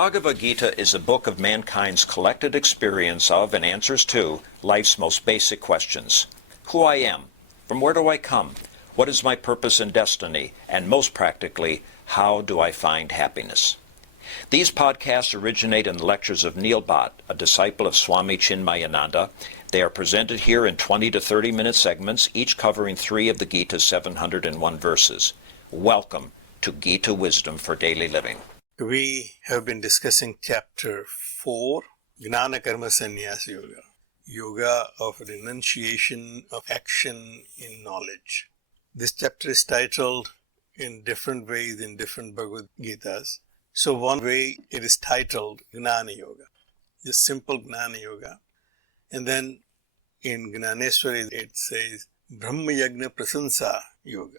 Bhagavad Gita is a book of mankind's collected experience of and answers to life's most basic questions. Who I am, from where do I come, what is my purpose and destiny, and most practically, how do I find happiness? These podcasts originate in the lectures of Neil Bhatt, a disciple of Swami Chinmayananda. They are presented here in 20 to 30-minute segments, each covering 3 of the Gita's 701 verses. Welcome to Gita Wisdom for Daily Living. We have been discussing chapter 4, Jnana Karma Sannyasa Yoga. Yoga of renunciation of action in knowledge. This chapter is titled in different ways in different Bhagavad Gitas. So one way it is titled Jnana Yoga, just simple Jnana Yoga. And then in Jnaneswari it says Brahma Yagna Prasansa Yoga.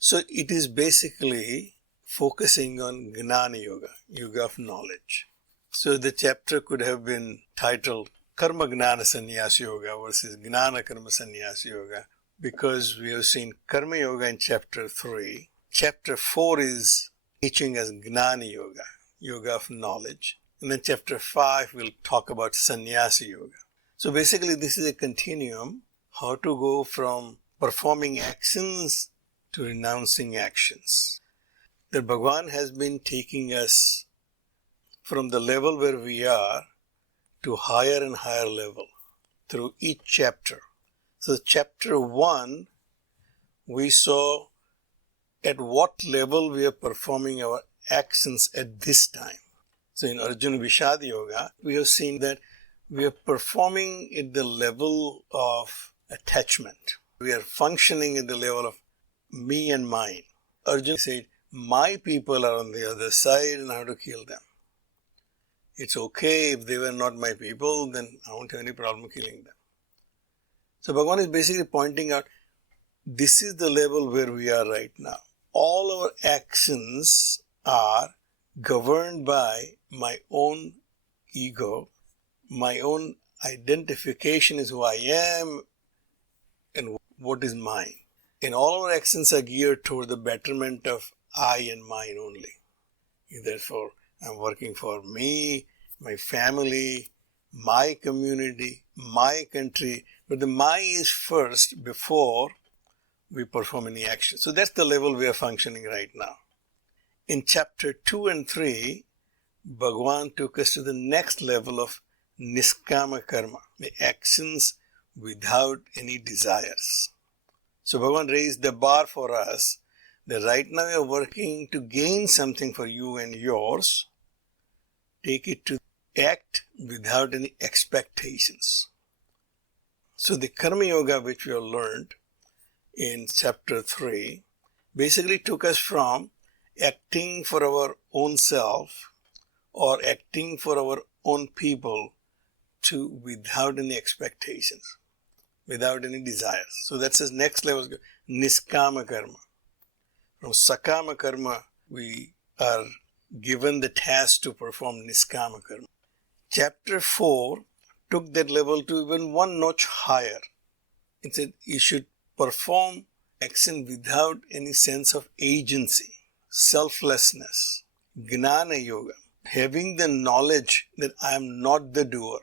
So it is basically focusing on Jnana Yoga, Yoga of knowledge. So the chapter could have been titled Karma Jnana Sannyasa Yoga versus Jnana Karma Sannyasa Yoga, because we have seen Karma Yoga in chapter 3. Chapter 4 is teaching us Jnana Yoga, Yoga of knowledge. And then chapter 5 will talk about Sannyasa Yoga. So basically this is a continuum, how to go from performing actions to renouncing actions. That Bhagavan has been taking us from the level where we are to higher and higher level through each chapter. So chapter 1, we saw at what level we are performing our actions at this time. So in Arjuna Vishad Yoga, we have seen that we are performing at the level of attachment. We are functioning at the level of me and mine. Arjuna said, my people are on the other side and I have to kill them. It's okay if they were not my people, then I won't have any problem killing them. So Bhagavan is basically pointing out, this is the level where we are right now. All our actions are governed by my own ego, my own identification is who I am and what is mine. And all our actions are geared toward the betterment of I and mine only. Therefore, I'm working for me, my family, my community, my country. But the my is first before we perform any action. So that's the level we are functioning right now. In chapter 2 and 3, Bhagavan took us to the next level of Nishkama Karma, the actions without any desires. So Bhagavan raised the bar for us that right now we are working to gain something for you and yours. Take it to act without any expectations. So the Karma Yoga which we have learned in chapter 3 basically took us from acting for our own self or acting for our own people to without any expectations, without any desires. So that's his next level, Nishkama Karma. From Sakama Karma, we are given the task to perform Nishkama Karma. Chapter 4 took that level to even one notch higher. It said you should perform action without any sense of agency, selflessness, Jnana Yoga, having the knowledge that I am not the doer.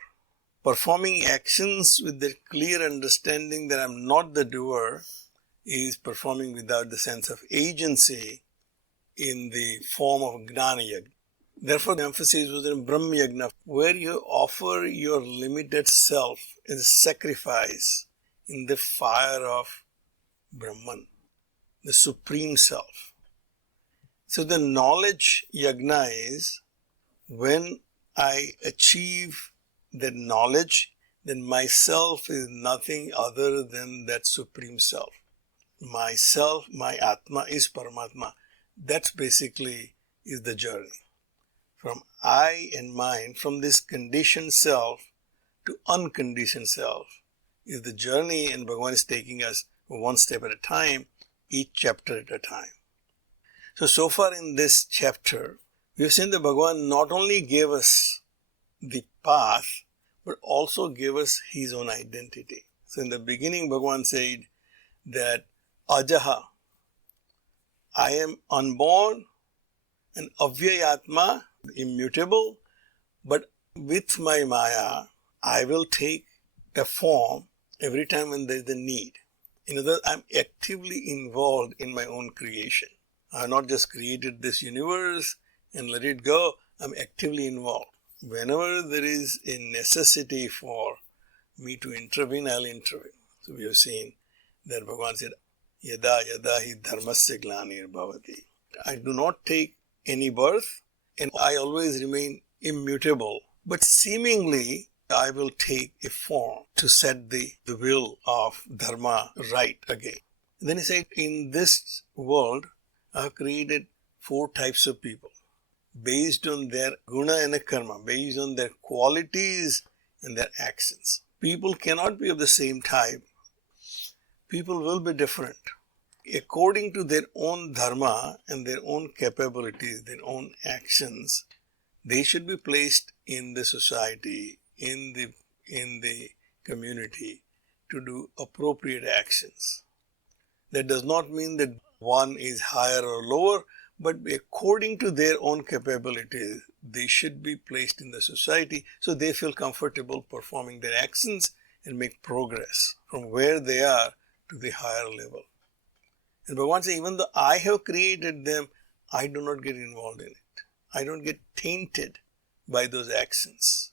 Performing actions with the clear understanding that I am not the doer is performing without the sense of agency in the form of Jnana Yoga. Therefore, the emphasis was in Brahma Yagna, where you offer your limited self as a sacrifice in the fire of Brahman, the Supreme Self. So the knowledge yagna is when I achieve that knowledge, then myself is nothing other than that Supreme Self. Myself, my Atma is Paramatma. That basically is the journey. From I and mine, from this conditioned self to unconditioned self is the journey, and Bhagavan is taking us one step at a time, each chapter at a time. So far in this chapter, we have seen that Bhagavan not only gave us the path, but also gave us his own identity. So in the beginning, Bhagavan said that Ajaha, I am unborn, and Avyayatma, immutable, but with my Maya, I will take a form every time when there is the need. In other words, I'm actively involved in my own creation. I have not just created this universe and let it go. I'm actively involved. Whenever there is a necessity for me to intervene, I'll intervene. So we have seen that Bhagavan said, Yada yada hi dharmasya glanir bhavati. I do not take any birth and I always remain immutable. But seemingly, I will take a form to set the will of dharma right again. Then he said, in this world, I have created 4 types of people based on their guna and karma, based on their qualities and their actions. People cannot be of the same type. People will be different. According to their own dharma and their own capabilities, their own actions, they should be placed in the society, in the community to do appropriate actions. That does not mean that one is higher or lower, but according to their own capabilities, they should be placed in the society so they feel comfortable performing their actions and make progress from where they are to the higher level. And Bhagavan says, even though I have created them, I do not get involved in it. I don't get tainted by those actions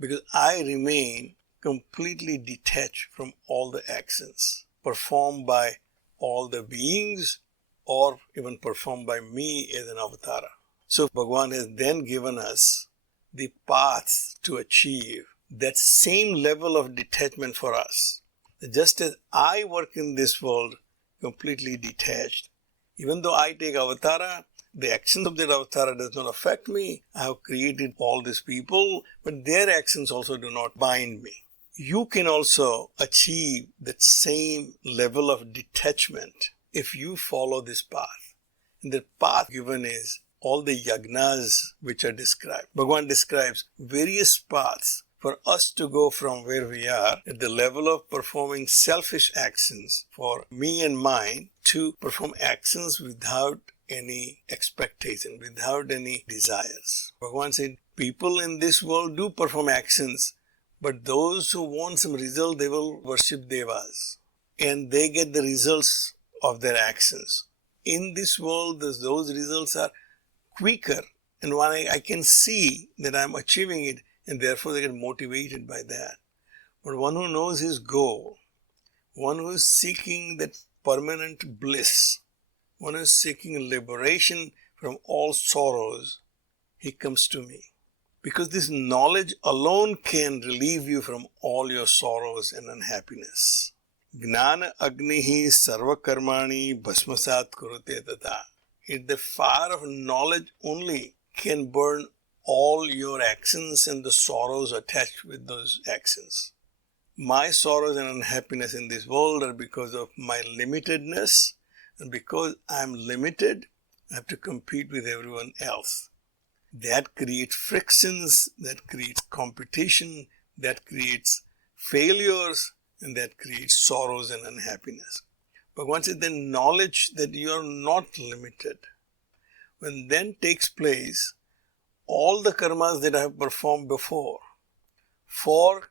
because I remain completely detached from all the actions performed by all the beings or even performed by me as an avatara. So Bhagavan has then given us the paths to achieve that same level of detachment for us. Just as I work in this world completely detached, even though I take avatara, the actions of that avatara does not affect me. I have created all these people, but their actions also do not bind me. You can also achieve that same level of detachment if you follow this path. And the path given is all the yagnas which are described. Bhagavan describes various paths for us to go from where we are at the level of performing selfish actions for me and mine to perform actions without any expectation, without any desires. Bhagavan said, people in this world do perform actions, but those who want some result, they will worship devas. And they get the results of their actions. In this world, those results are quicker. And when I can see that I'm achieving it, and therefore they get motivated by that. But one who knows his goal, one who is seeking that permanent bliss, one who is seeking liberation from all sorrows, he comes to me. Because this knowledge alone can relieve you from all your sorrows and unhappiness. Jnana agnihi sarva karmani bhasmasat kurute tata. The fire of knowledge only can burn all your actions and the sorrows attached with those actions. My sorrows and unhappiness in this world are because of my limitedness, and because I'm limited, I have to compete with everyone else. That creates frictions, that creates competition, that creates failures, and that creates sorrows and unhappiness. But once it then knowledge that you are not limited, when then takes place, all the karmas that I have performed before for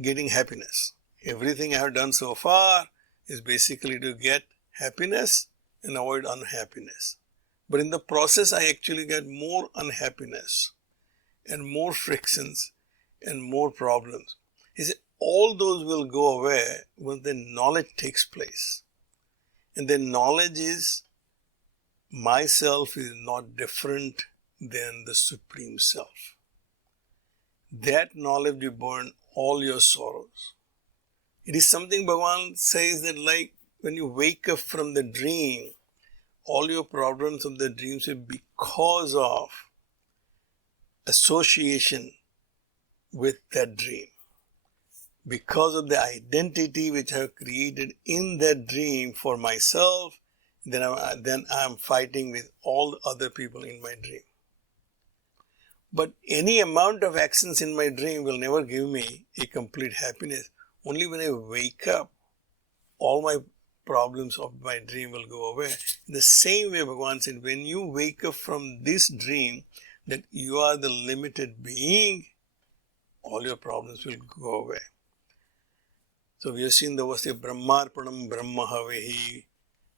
getting happiness. Everything I have done so far is basically to get happiness and avoid unhappiness. But in the process, I actually get more unhappiness and more frictions and more problems. He said, all those will go away when the knowledge takes place. And the knowledge is, myself is not different than the Supreme Self. That knowledge will burn all your sorrows. It is something Bhagavan says that like when you wake up from the dream, all your problems of the dreams are because of association with that dream. Because of the identity which I have created in that dream for myself, then I'm fighting with all other people in my dream. But any amount of actions in my dream will never give me a complete happiness. Only when I wake up, all my problems of my dream will go away. In the same way, Bhagavan said, when you wake up from this dream, that you are the limited being, all your problems will go away. So we have seen the verse, Brahmarpanam Brahmahavehi,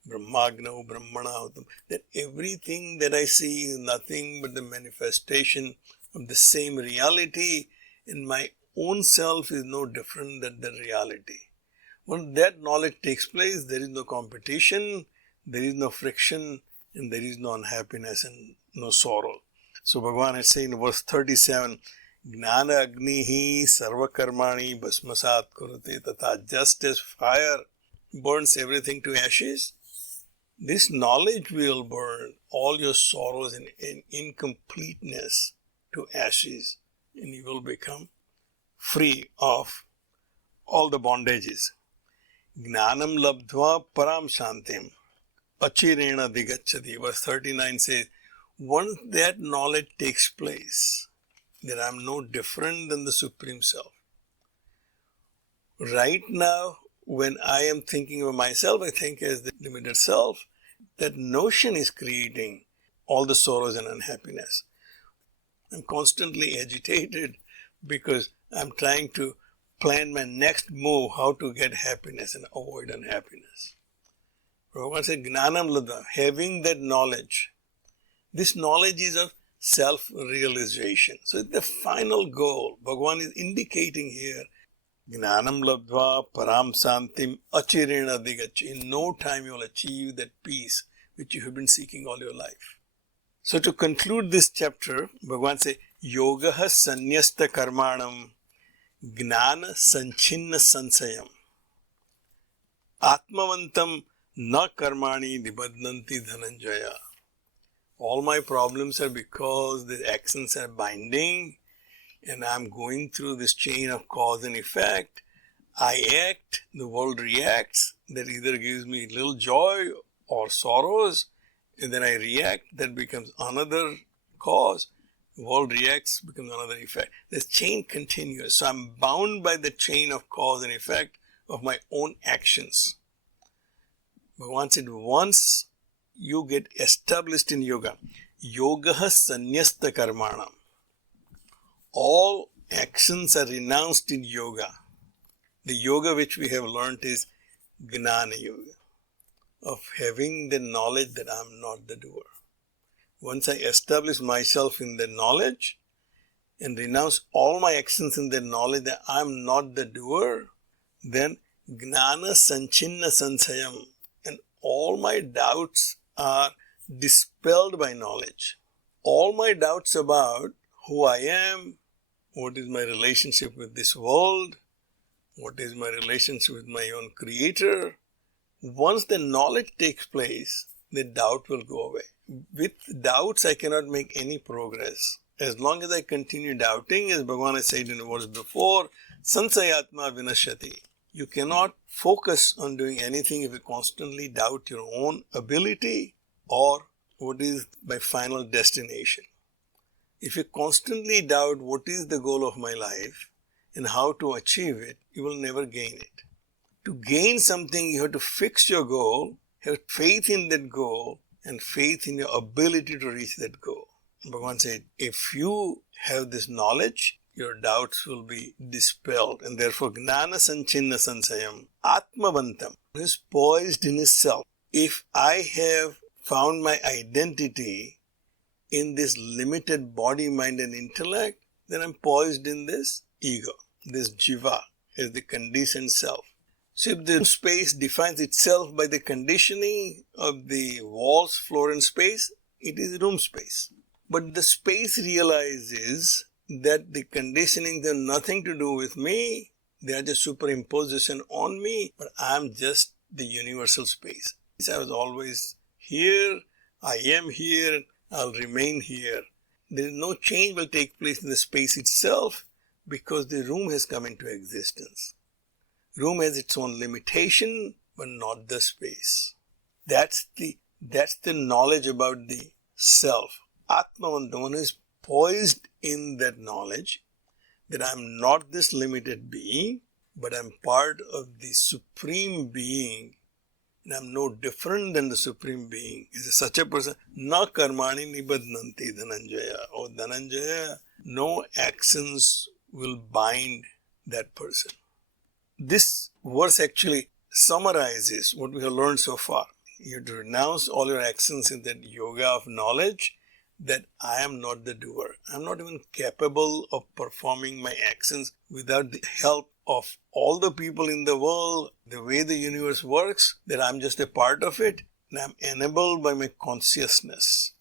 Brahmagnav Brahmanahutam, that everything that I see is nothing but the manifestation of the same reality, and my own self is no different than the reality. When that knowledge takes place, there is no competition, there is no friction, and there is no unhappiness and no sorrow. So Bhagavan has said in verse 37, Jnana Agnihi Sarvakarmani Bhasmasat Kurate Tata, just as fire burns everything to ashes, this knowledge will burn all your sorrows and incompleteness to ashes, and you will become free of all the bondages. Jnanam labdhva param shantim achirena digacchati. Verse 39 says, once that knowledge takes place, that I am no different than the Supreme Self. Right now, when I am thinking of myself, I think as the limited self. That notion is creating all the sorrows and unhappiness. I'm constantly agitated because I'm trying to plan my next move, how to get happiness and avoid unhappiness. Bhagavan said, Gnanam Lada, having that knowledge. This knowledge is of self-realization. So it's the final goal. Bhagavan is indicating here, Gnanam Labdva Param Santim Achirena Digach. In no time you will achieve that peace which you have been seeking all your life. So to conclude this chapter, Bhagavan says, Yogaha Sanyasta Karmanam Gnana Sanchinna Sansayam Atmavantam Na Karmani Nibadnanti Dhananjaya. All my problems are because the actions are binding and I'm going through this chain of cause and effect. I act, the world reacts, that either gives me little joy or sorrows, and then I react, that becomes another cause. The world reacts, becomes another effect. This chain continues. So I'm bound by the chain of cause and effect of my own actions. Bhagavan said, once you get established in yoga, yogaha sanyasta karmanam. All actions are renounced in yoga. The yoga which we have learnt is Jnana Yoga, of having the knowledge that I am not the doer. Once I establish myself in the knowledge and renounce all my actions in the knowledge that I am not the doer, then Gnana Sanchinna Sansayam, and all my doubts are dispelled by knowledge. All my doubts about who I am, what is my relationship with this world, what is my relationship with my own creator. Once the knowledge takes place, the doubt will go away. With doubts, I cannot make any progress. As long as I continue doubting, as Bhagavan has said in the verse before, Sansayatma Vinashati. You cannot focus on doing anything if you constantly doubt your own ability or what is my final destination. If you constantly doubt what is the goal of my life and how to achieve it, you will never gain it. To gain something, you have to fix your goal, have faith in that goal, and faith in your ability to reach that goal. Bhagavan said, if you have this knowledge, your doubts will be dispelled. And therefore, Gnana Sanchinna Sansayam, Atmavantam, is poised in his self. If I have found my identity in this limited body, mind and intellect, then I'm poised in this ego, this jiva, as the conditioned self. So if the space defines itself by the conditioning of the walls, floor and space, it is room space. But the space realizes that the conditionings have nothing to do with me, they are just superimposition on me, but I am just the universal space. I was always here, I am here, I'll remain here. There is no change will take place in the space itself because the room has come into existence. Room has its own limitation, but not the space. That's the knowledge about the self. Atmavan, the one who is poised in that knowledge that I'm not this limited being, but I'm part of the supreme being and I'm no different than the Supreme Being. Is such a person, na karmani nibadnanti Dhananjaya. Oh Dhananjaya, no actions will bind that person. This verse actually summarizes what we have learned so far. You have to renounce all your actions in that yoga of knowledge that I am not the doer. I am not even capable of performing my actions without the help of all the people in the world, the way the universe works, that I'm just a part of it, and I'm enabled by my consciousness.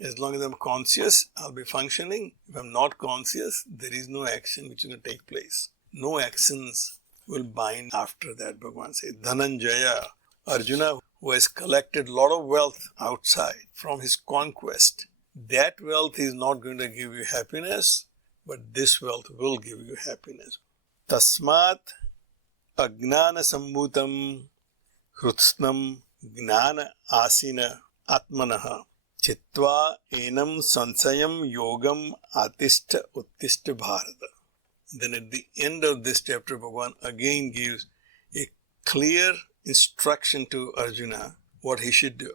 As long as I'm conscious, I'll be functioning. If I'm not conscious, there is no action which is going to take place. No actions will bind after that. Bhagavan says, Dhananjaya, Arjuna, who has collected a lot of wealth outside from his conquest, that wealth is not going to give you happiness, but this wealth will give you happiness. Tasmat agnana sambhutam hrutsnam gnana asina atmanaha chitva enam sansayam yogam atishta uttishta bharata. Then at the end of this chapter, Bhagavan again gives a clear instruction to Arjuna what he should do.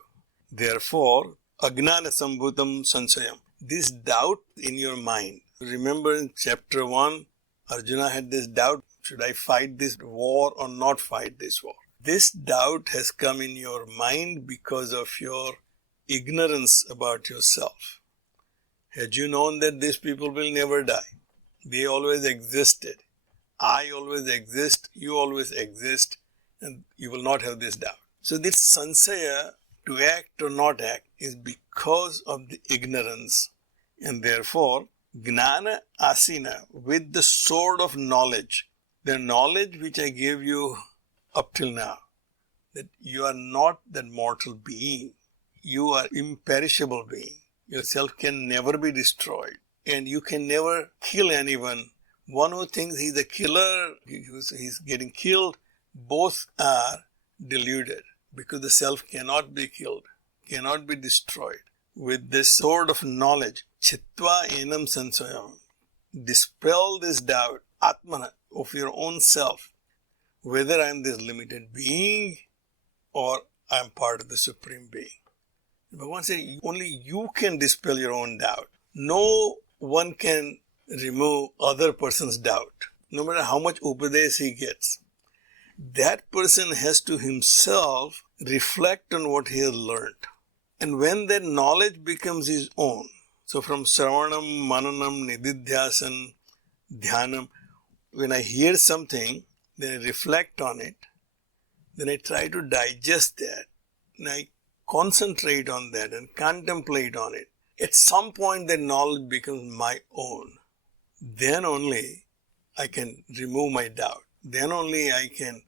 Therefore, agnana sambhutam sansayam, this doubt in your mind. Remember in chapter 1, Arjuna had this doubt, should I fight this war or not fight this war? This doubt has come in your mind because of your ignorance about yourself. Had you known that these people will never die, they always existed, I always exist, you always exist, and you will not have this doubt. So this sansaya, to act or not act, is because of the ignorance. And therefore, gnana asina, with the sword of knowledge, the knowledge which I gave you up till now, that you are not that mortal being, you are imperishable being, yourself can never be destroyed, and you can never kill anyone. One who thinks he's a killer, he's getting killed, both are deluded, because the self cannot be killed, cannot be destroyed. With this sword of knowledge, chitva enam sansayam, dispel this doubt, atmana, of your own self, whether I am this limited being or I am part of the Supreme Being. Bhagavan said, only you can dispel your own doubt. No one can remove other person's doubt, no matter how much upadesh he gets. That person has to himself reflect on what he has learned. And when that knowledge becomes his own, so from Sravanam, Mananam, Nididhyasan, Dhyanam, when I hear something, then I reflect on it, then I try to digest that, and I concentrate on that and contemplate on it. At some point that knowledge becomes my own. Then only I can remove my doubt. Then only I can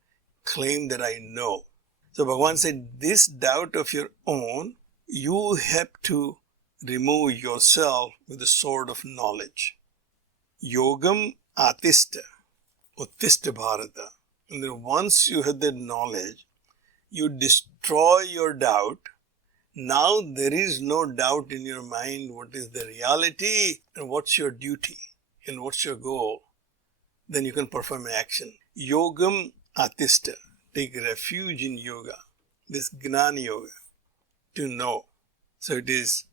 claim that I know. So Bhagavan said, this doubt of your own, you have to remove yourself with the sword of knowledge. Yogam atishta, uttishta bharata. And then once you have that knowledge, you destroy your doubt. Now there is no doubt in your mind what is the reality and what's your duty and what's your goal. Then you can perform action. Yogam atishta. Take refuge in yoga. This Jnana Yoga. To know. So it is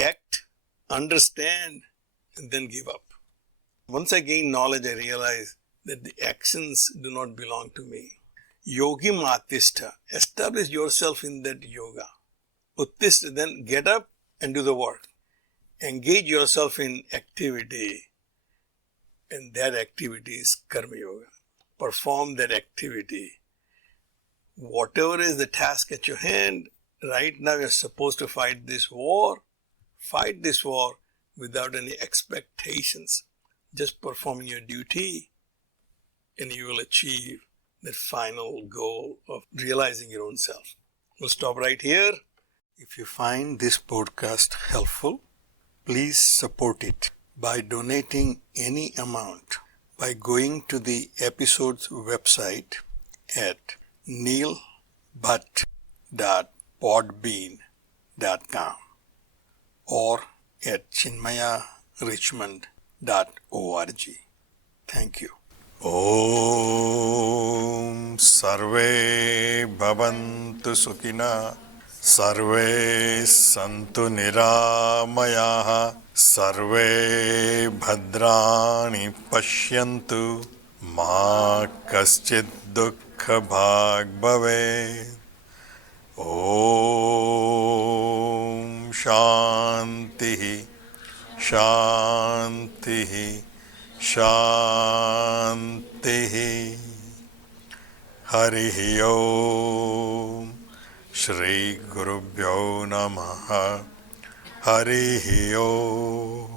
act, understand, and then give up. Once I gain knowledge, I realize that the actions do not belong to me. Yogim atishta. Establish yourself in that yoga. Uttishta, then get up and do the work. Engage yourself in activity. And that activity is Karma Yoga. Perform that activity. Whatever is the task at your hand, right now you're supposed to fight this war. Fight this war without any expectations. Just performing your duty, and you will achieve that final goal of realizing your own self. We'll stop right here. If you find this podcast helpful, please support it by donating any amount by going to the episode's website at neilbhatt.podbean.com or at chinmayarichmond.org. Thank you. Om Sarve Bhavantu Sukhina Sarve Santu Niramayaha Sarve Bhadrani Pashyantu Ma Kaschid Dukkha Bhag Bhave. Om Shanti Shanti Shanti. Harihi Om. Shri Gurubhyo Namaha. Harihi Om.